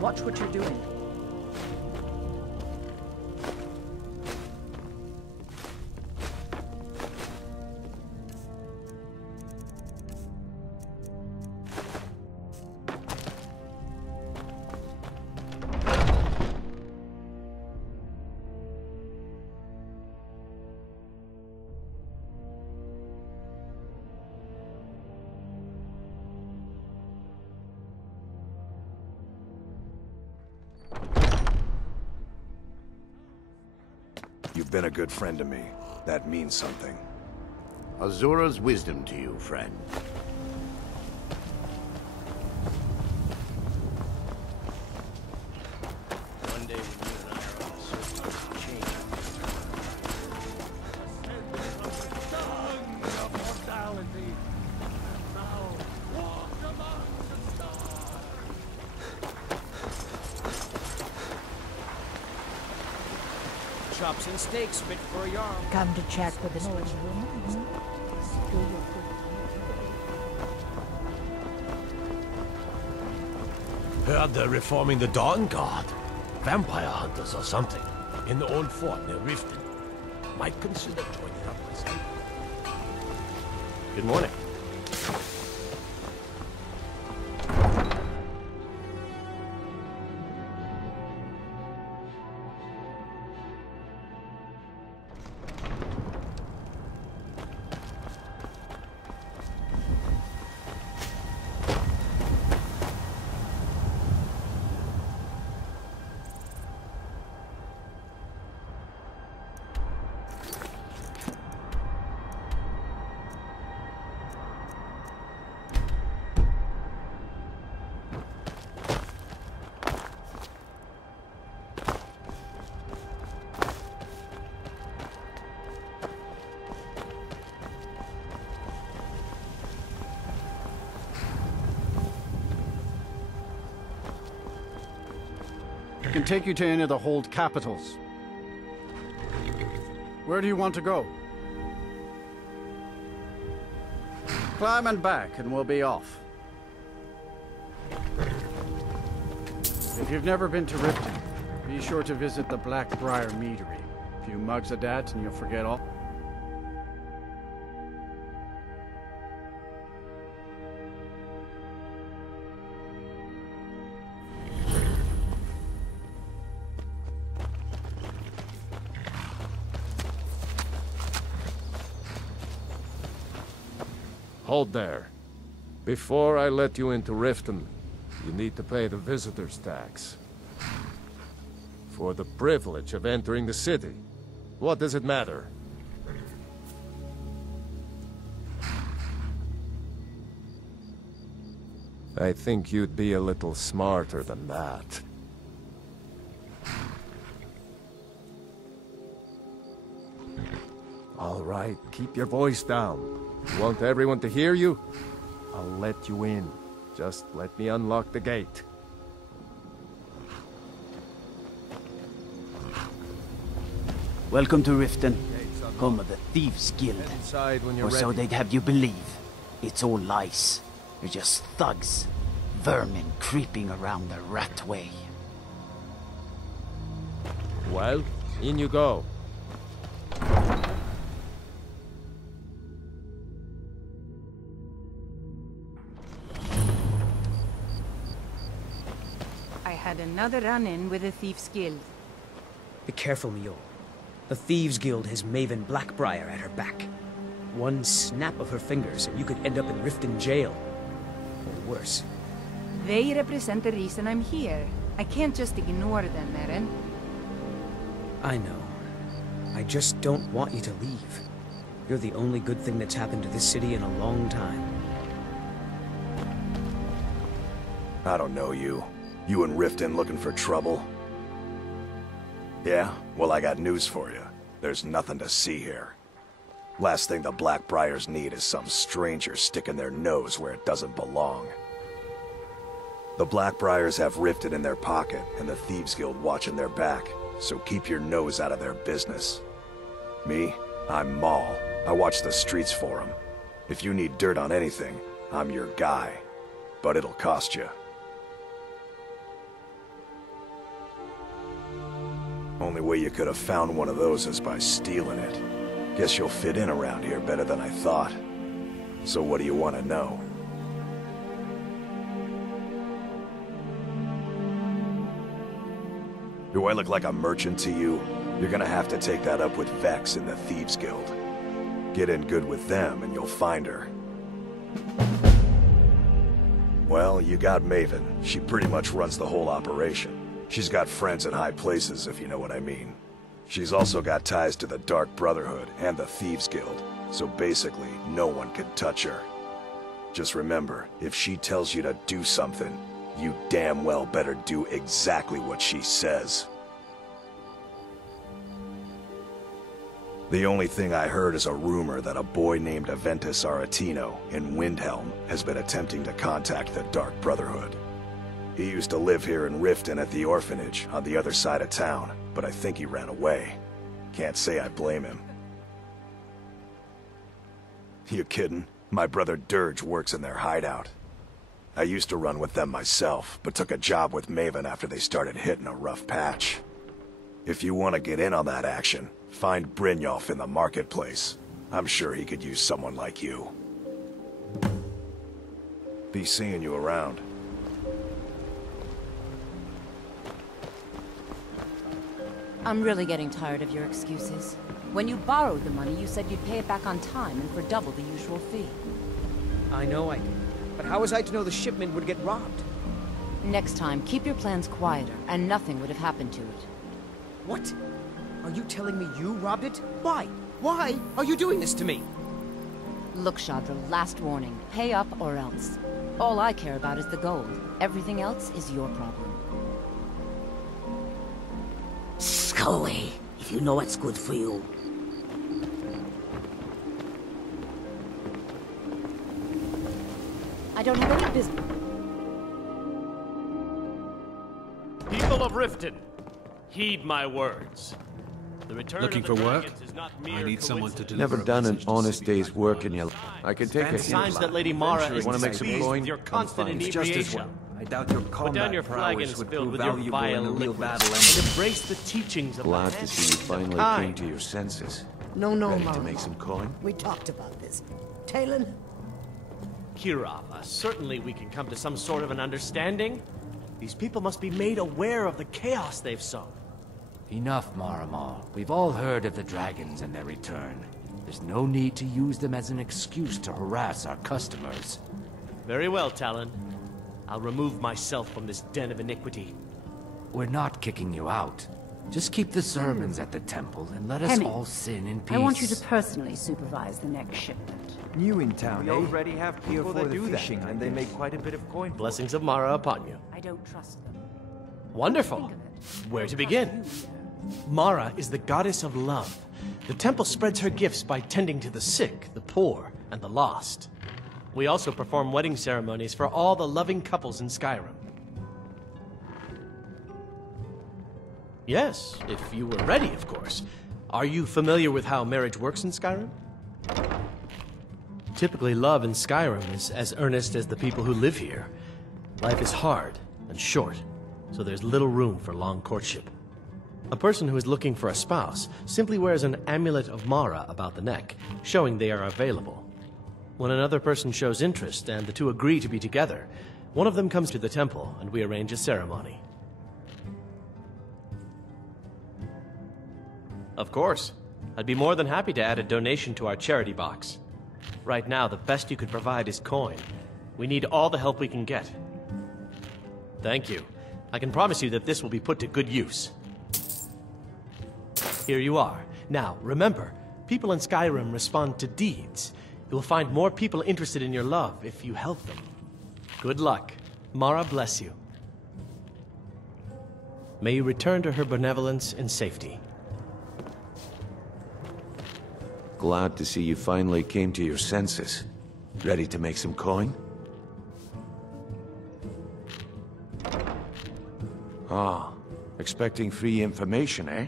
watch what you're doing. You've been a good friend to me. That means something. Azura's wisdom to you, friend. One day when you and I are on the surface of change. Mortality. And now, walk among the stars. Chops and steaks fit for a yarn. Come to chat with an old woman? Heard they're reforming the Dawn Guard. Vampire hunters or something. In the old fort near Riften. Might consider joining up myself. Good morning. I can take you to any of the hold capitals. Where do you want to go? Climb and back and we'll be off. If you've never been to Riften, be sure to visit the Blackbriar Meadery. A few mugs of that and you'll forget all. Hold there. Before I let you into Riften, you need to pay the visitor's tax. For the privilege of entering the city. What does it matter? I think you'd be a little smarter than that. All right, keep your voice down. You want everyone to hear you? I'll let you in. Just let me unlock the gate. Welcome to Riften, home of the Thieves' Guild. Or so they'd have you believe. It's all lies. You're just thugs. Vermin creeping around the rat way. Well, in you go. I had another run-in with the Thieves' Guild. Be careful, Mio. The Thieves' Guild has Maven Blackbriar at her back. One snap of her fingers and you could end up in Riften jail. Or worse. They represent the reason I'm here. I can't just ignore them, Eren. I know. I just don't want you to leave. You're the only good thing that's happened to this city in a long time. I don't know you. You in Riften looking for trouble? Yeah? Well, I got news for you. There's nothing to see here. Last thing the Blackbriars need is some stranger sticking their nose where it doesn't belong. The Blackbriars have Riften in their pocket, and the Thieves Guild watching their back, so keep your nose out of their business. Me? I'm Maul. I watch the streets for them. If you need dirt on anything, I'm your guy. But it'll cost you. Only way you could have found one of those is by stealing it. Guess you'll fit in around here better than I thought. So what do you want to know? Do I look like a merchant to you? You're gonna have to take that up with Vex in the Thieves Guild. Get in good with them and you'll find her. Well, you got Maven. She pretty much runs the whole operation. She's got friends in high places, if you know what I mean. She's also got ties to the Dark Brotherhood and the Thieves Guild, so basically, no one can touch her. Just remember, if she tells you to do something, you damn well better do exactly what she says. The only thing I heard is a rumor that a boy named Aventus Aretino in Windhelm has been attempting to contact the Dark Brotherhood. He used to live here in Riften at the orphanage on the other side of town, but I think he ran away. Can't say I blame him. You kidding? My brother Dirge works in their hideout. I used to run with them myself, but took a job with Maven after they started hitting a rough patch. If you want to get in on that action, find Brynjolf in the marketplace. I'm sure he could use someone like you. Be seeing you around. I'm really getting tired of your excuses. When you borrowed the money, you said you'd pay it back on time and for double the usual fee. I know I did. But how was I to know the shipment would get robbed? Next time, keep your plans quieter, and nothing would have happened to it. What? Are you telling me you robbed it? Why? Why are you doing this to me? Look, Shadra, last warning. Pay up or else. All I care about is the gold. Everything else is your problem. Go away, if you know what's good for you. I don't have any business. People of Riften, heed my words. The return Looking of the for work? dragons is not mere I need someone to deliver. Never a done an message to honest city day's by work in one. your life. I can take a hint. Signs that Lady Mara is Want to make some displeased coin? with your I'm constant fine. It's just as inebriation. well. I doubt your Put down your combat flagons prowess would filled prove with your valuable vile in a real liquids battle and embrace the teachings of Glad the to see you finally came to your senses. No, Ready to Mama. make some coin? We talked about this. Talon? Kirava, certainly we can come to some sort of an understanding. These people must be made aware of the chaos they've sown. Enough, Maramal. We've all heard of the dragons and their return. There's no need to use them as an excuse to harass our customers. Very well, Talon. I'll remove myself from this den of iniquity. We're not kicking you out. Just keep the sermons at the temple and let us Hemi, all sin in peace. I want you to personally supervise the next shipment. New in town, We already have people that do fishing, that, and they make quite a bit of coin. Blessings of Mara upon you. I don't trust them. Wonderful. Where to begin? Mara is the goddess of love. The temple spreads her gifts by tending to the sick, the poor, and the lost. We also perform wedding ceremonies for all the loving couples in Skyrim. Yes, if you were ready, of course. Are you familiar with how marriage works in Skyrim? Typically, love in Skyrim is as earnest as the people who live here. Life is hard and short, so there's little room for long courtship. A person who is looking for a spouse simply wears an amulet of Mara about the neck, showing they are available. When another person shows interest and the two agree to be together, one of them comes to the temple and we arrange a ceremony. Of course. I'd be more than happy to add a donation to our charity box. Right now, the best you could provide is coin. We need all the help we can get. Thank you. I can promise you that this will be put to good use. Here you are. Now, remember, people in Skyrim respond to deeds. You'll find more people interested in your love if you help them. Good luck. Mara bless you. May you return to her benevolence in safety. Glad to see you finally came to your senses. Ready to make some coin? Ah, expecting free information, eh?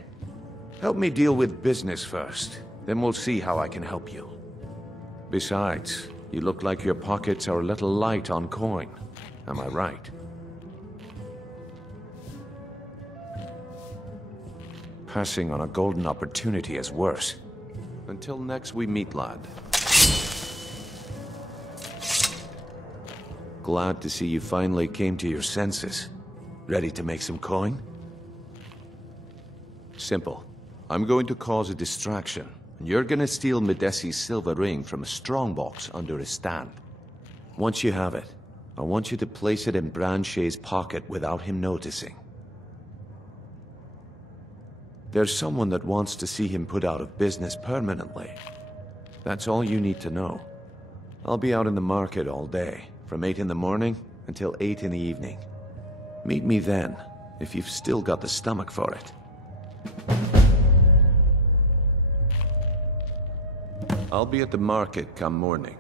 Help me deal with business first, then we'll see how I can help you. Besides, you look like your pockets are a little light on coin. Am I right? Passing on a golden opportunity is worse. Until next we meet, lad. Glad to see you finally came to your senses. Ready to make some coin? Simple. I'm going to cause a distraction, and you're gonna steal Medesi's silver ring from a strongbox under his stand. Once you have it, I want you to place it in Branche's pocket without him noticing. There's someone that wants to see him put out of business permanently. That's all you need to know. I'll be out in the market all day, from 8 in the morning until 8 in the evening. Meet me then, if you've still got the stomach for it. I'll be at the market come morning.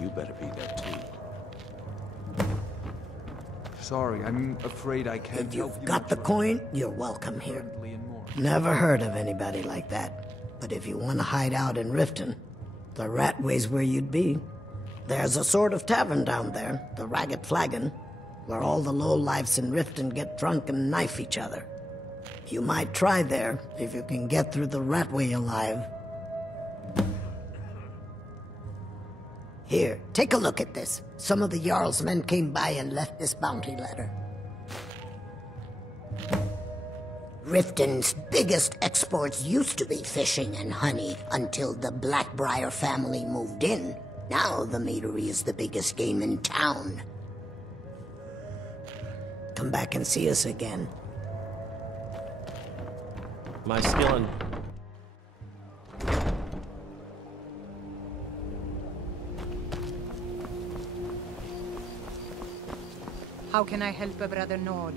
You better be there too. Sorry, I'm afraid I can't If help you've you. got the coin, you're welcome here. Never heard of anybody like that. But if you want to hide out in Riften, the Ratway's where you'd be. There's a sort of tavern down there, the Ragged Flagon, where all the lowlifes in Riften get drunk and knife each other. You might try there, if you can get through the Ratway alive. Here, take a look at this. Some of the Jarl's men came by and left this bounty letter. Riften's biggest exports used to be fishing and honey until the Blackbriar family moved in. Now the meadery is the biggest game in town. Come back and see us again. My skill in... How can I help a Brother Nord?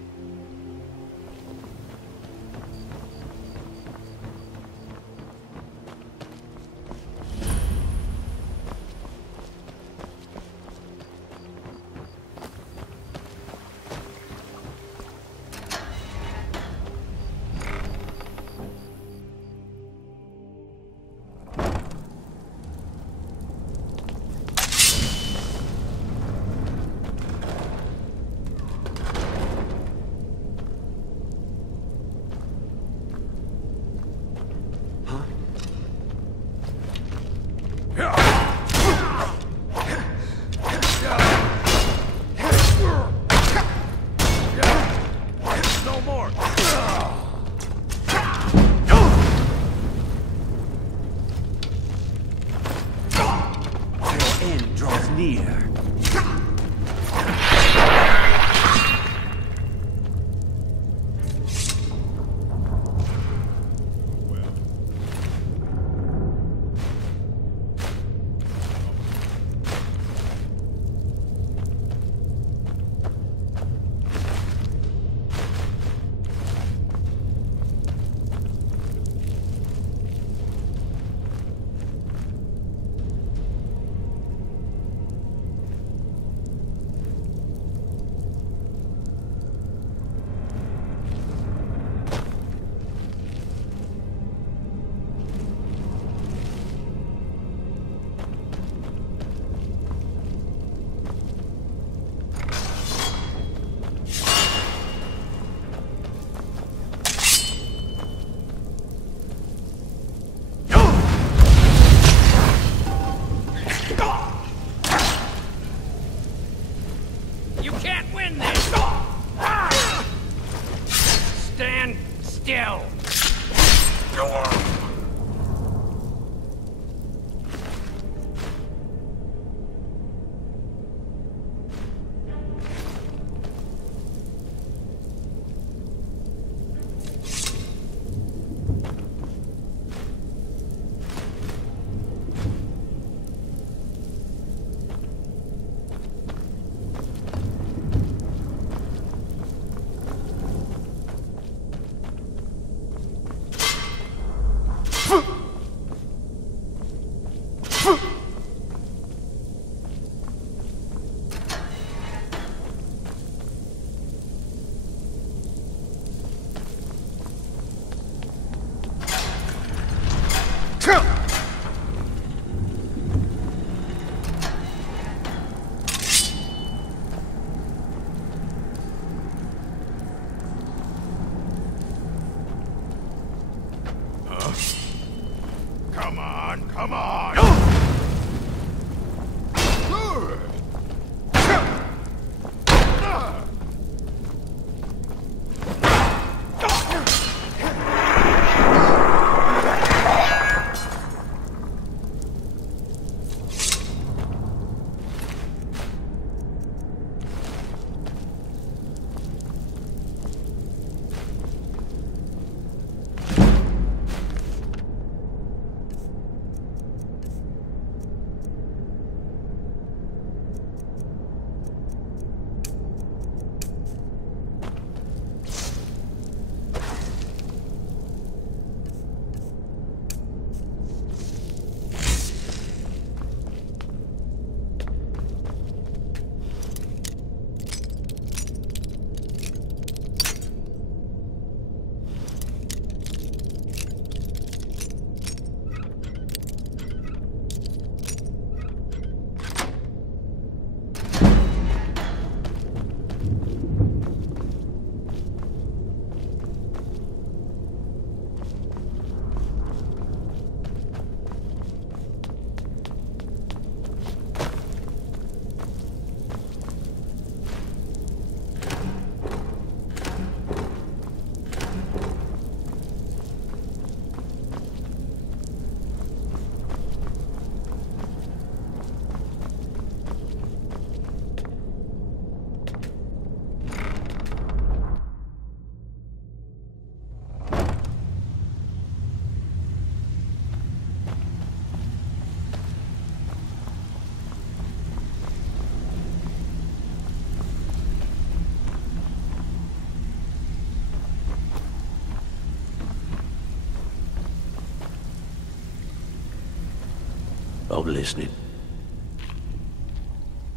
I'm listening.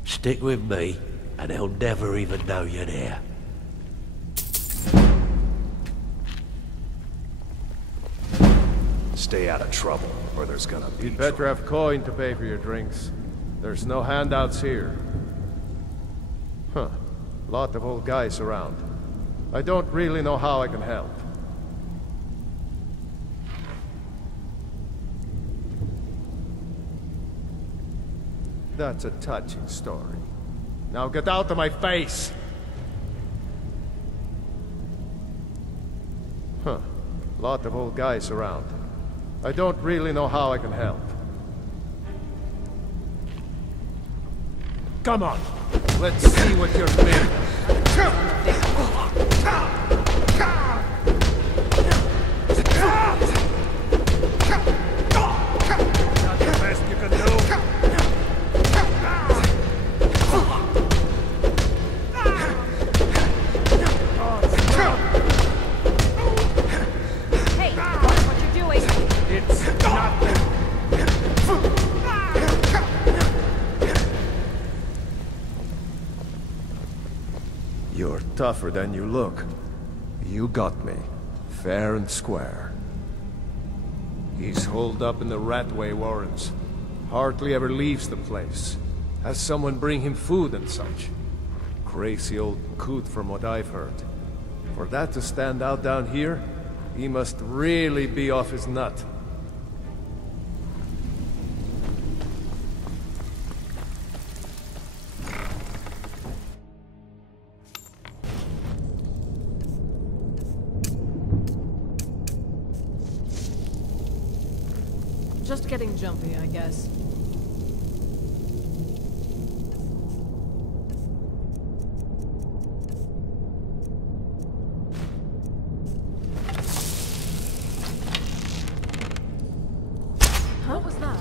Stick with me, and they'll never even know you're there. Stay out of trouble, or there's gonna be You'd better have coin to pay for your drinks. There's no handouts here. Huh. Lot of old guys around. I don't really know how I can help. That's a touching story. Now get out of my face! Huh. Lot of old guys around. I don't really know how I can help. Come on! Let's see what you're made Not the best you can do. Hey, watch what you're doing. It's nothing. You're tougher than you look. You got me, fair and square. He's holed up in the Ratway Warrens. Hardly ever leaves the place. Has someone bring him food and such. Crazy old coot from what I've heard. For that to stand out down here, he must really be off his nut. Just getting jumpy, I guess. What was that?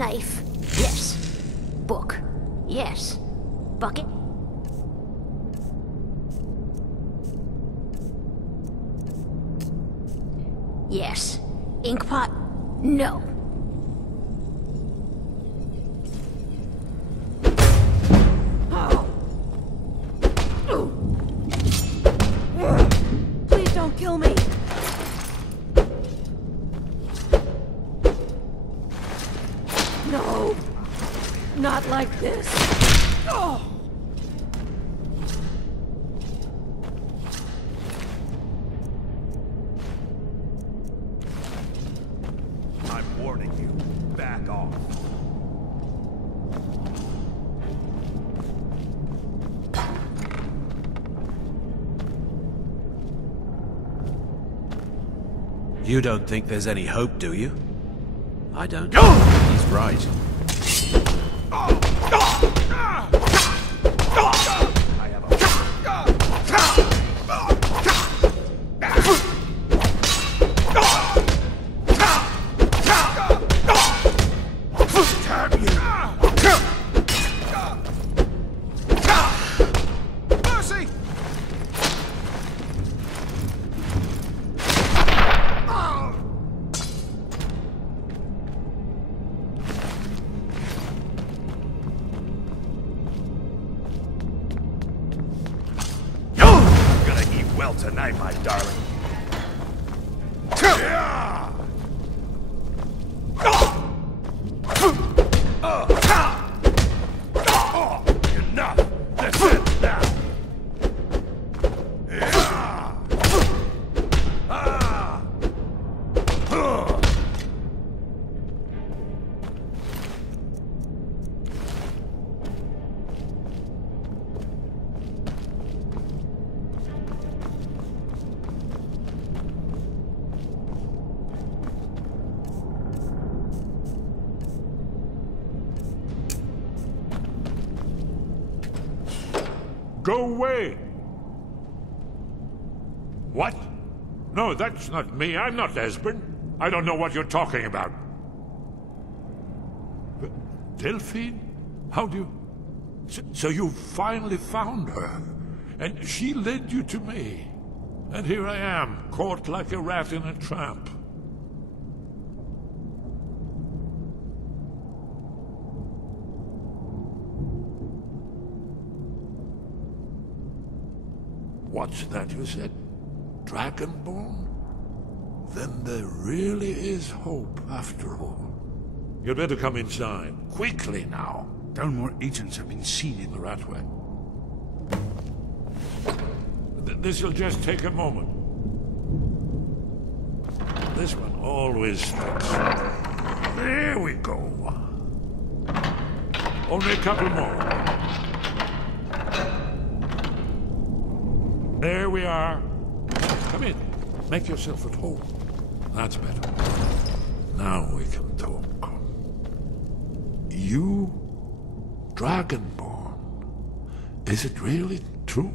Knife? Yes. Book? Yes. Bucket? Yes. Inkpot? No. Please don't kill me. No. Not like this. Oh. I'm warning you. Back off. You don't think there's any hope, do you? I don't. He's right. Well tonight, my darling. Enough! That's it now! Go away! What? No, that's not me. I'm not Esbern. I don't know what you're talking about. Delphine? How do you... So you finally found her, and she led you to me. And here I am, caught like a rat in a trap. What's that you said? Dragonborn? Then there really is hope after all. You'd better come inside. Quickly now. Dalmor agents have been seen in the Ratway. This'll just take a moment. This one always starts. There we go. Only a couple more. There we are. Come in. Make yourself at home. That's better. Now we can talk. You, Dragonborn. Is it really true?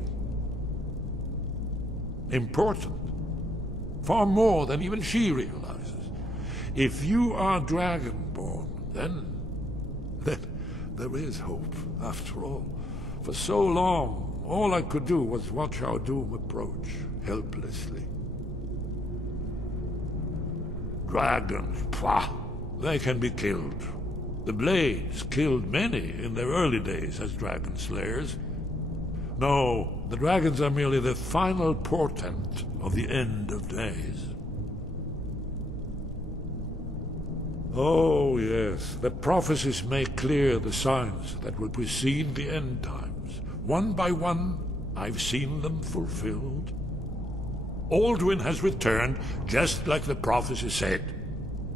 Important. Far more than even she realizes. If you are Dragonborn, then there is hope, after all. For so long, all I could do was watch our doom approach, helplessly. Dragons, pah! They can be killed. The Blades killed many in their early days as dragon slayers. No, the dragons are merely the final portent of the end of days. Oh, yes, the prophecies make clear the signs that will precede the end times. One by one, I've seen them fulfilled. Alduin has returned, just like the prophecy said.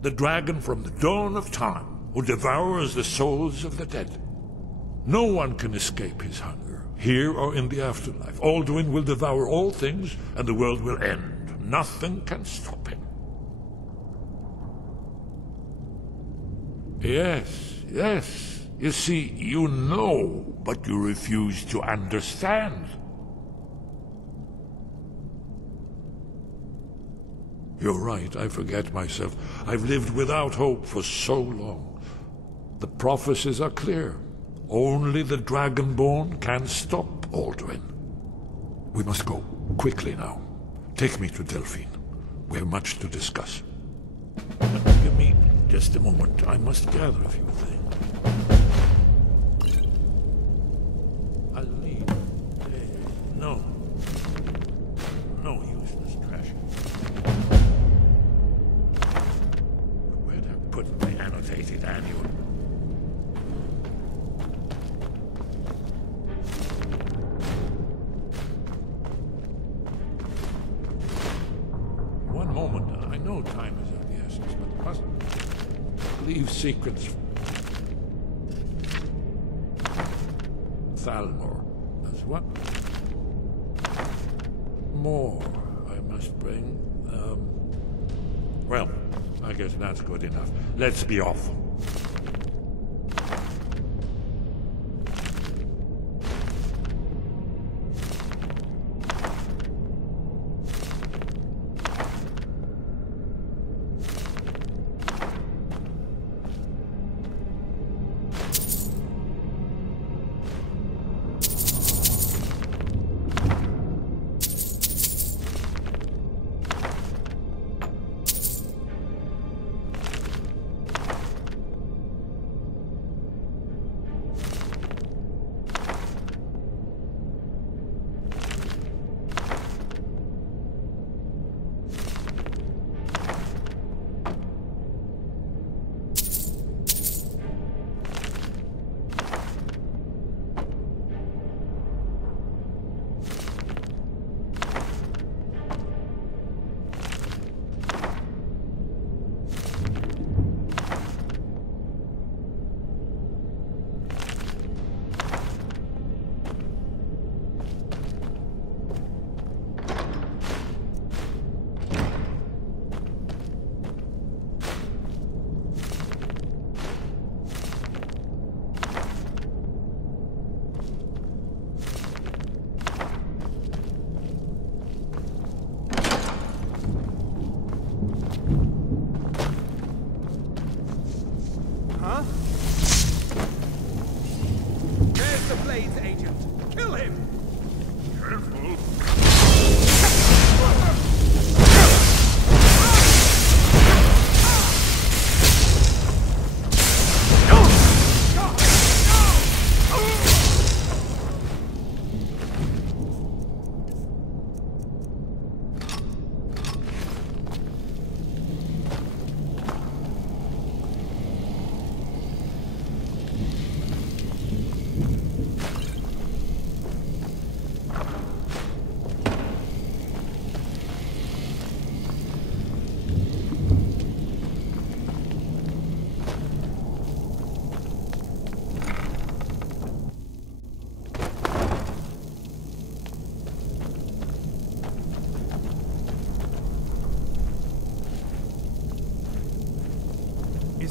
The dragon from the dawn of time, who devours the souls of the dead. No one can escape his hunger, here or in the afterlife. Alduin will devour all things, and the world will end. Nothing can stop him. Yes, yes. You see, you know, but you refuse to understand. You're right, I forget myself. I've lived without hope for so long. The prophecies are clear. Only the Dragonborn can stop Alduin. We must go, quickly now. Take me to Delphine. We have much to discuss. Give me just a moment. I must gather a few things. I'll leave. No. No useless trash. Where'd I put my annotated annual? One moment. I know time is of the essence, but must leave secrets. Thalmor. That's what? More I must bring. Well, I guess that's good enough. Let's be off.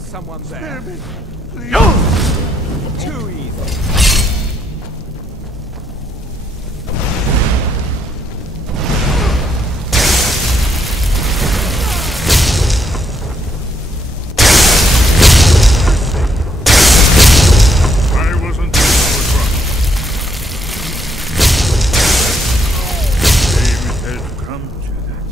Someone there. Spare me, please. Too easy. I wasn't David has come to that.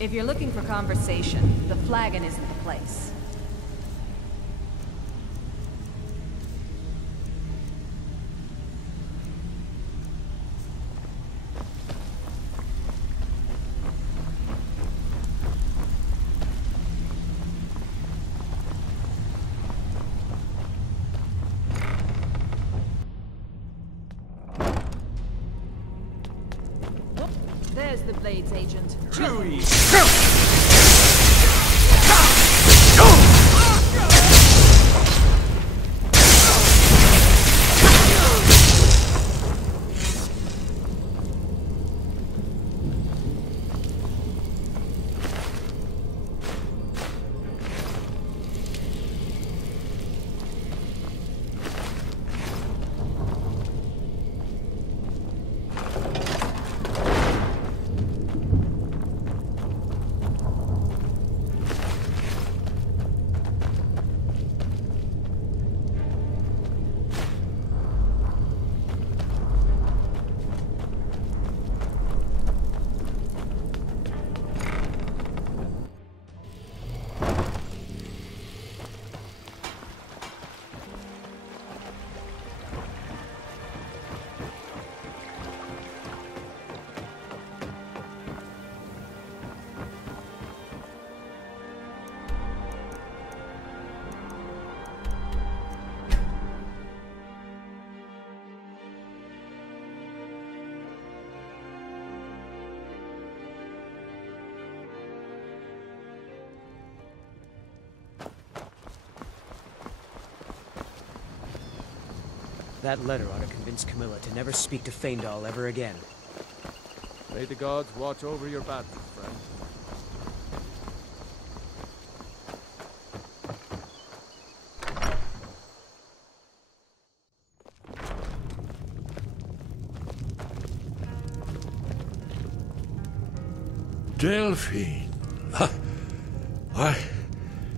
If you're looking for conversation, the flagon isn't the place. There's the Blades agent. That letter ought to convince Camilla to never speak to Feindal ever again. May the gods watch over your battle, friend. Delphine.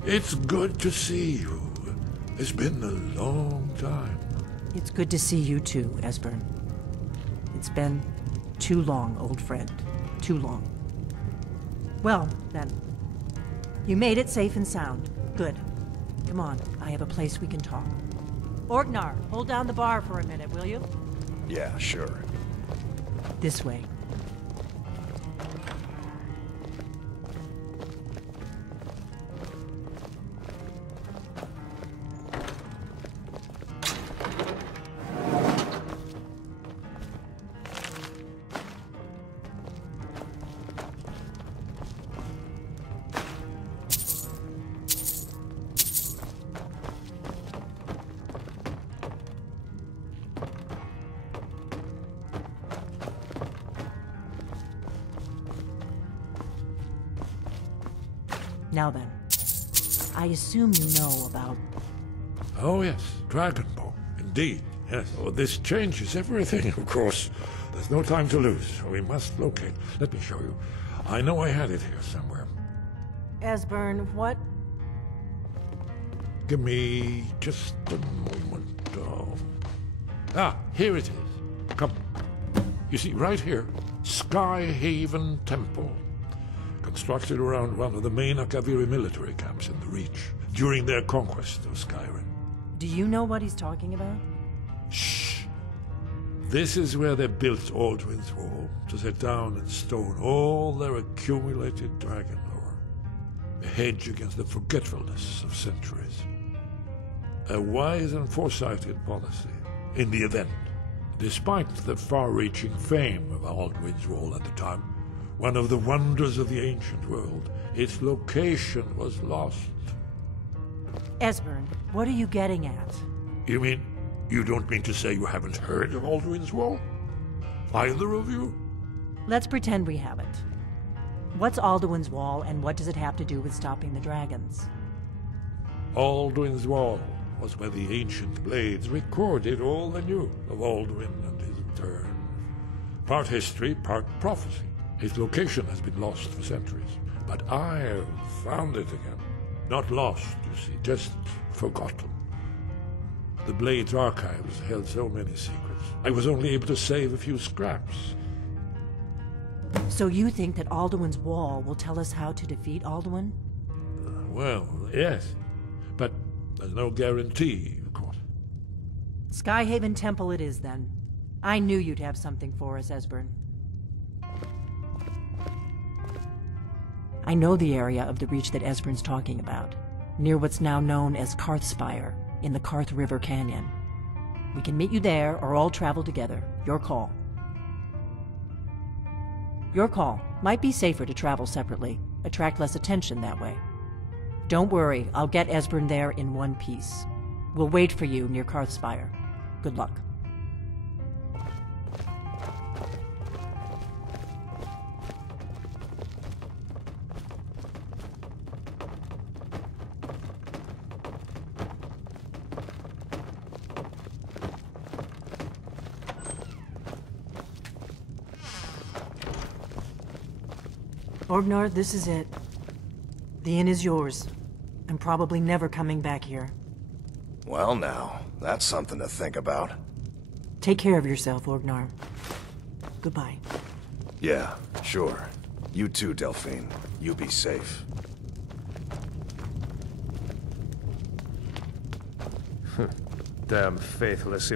It's good to see you. It's been a long time. It's good to see you too, Esbern. It's been too long, old friend. Too long. Well, then. You made it safe and sound. Good. Come on, I have a place we can talk. Orgnar, hold down the bar for a minute, will you? Yeah, sure. This way. Now then, I assume you know about... Oh yes, Dragon Ball. Indeed, yes. Oh, this changes everything, of course. There's no time to lose. We must locate. Let me show you. I know I had it here somewhere. Esbern, what? Give me just a moment. Here it is. Come. You see, right here, Skyhaven Temple. Constructed around one of the main Akaviri military camps in the Reach during their conquest of Skyrim. Do you know what he's talking about? Shh! This is where they built Alduin's Wall, to set down in stone all their accumulated dragon lore. A hedge against the forgetfulness of centuries. A wise and foresighted policy, in the event, despite the far-reaching fame of Alduin's Wall at the time, one of the wonders of the ancient world, its location was lost. Esbern, what are you getting at? You mean, you don't mean to say you haven't heard of Alduin's Wall? Either of you? Let's pretend we haven't. What's Alduin's Wall, and what does it have to do with stopping the dragons? Alduin's Wall was where the ancient blades recorded all they knew of Alduin and his return. Part history, part prophecy. His location has been lost for centuries, but I have found it again. Not lost, you see, just forgotten. The Blade's archives held so many secrets. I was only able to save a few scraps. So you think that Alduin's wall will tell us how to defeat Alduin? Well, yes. But there's no guarantee, of course. Skyhaven Temple it is, then. I knew you'd have something for us, Esbern. I know the area of the Reach that Esbern's talking about, near what's now known as Karthspire, in the Karth River Canyon. We can meet you there, or all travel together. Your call. Your call. Might be safer to travel separately. Attract less attention that way. Don't worry, I'll get Esbern there in one piece. We'll wait for you near Karthspire. Good luck. Orgnar, this is it. The inn is yours. I'm probably never coming back here. Well now, that's something to think about. Take care of yourself, Orgnar. Goodbye. Yeah, sure. You too, Delphine. You be safe. Damn faithless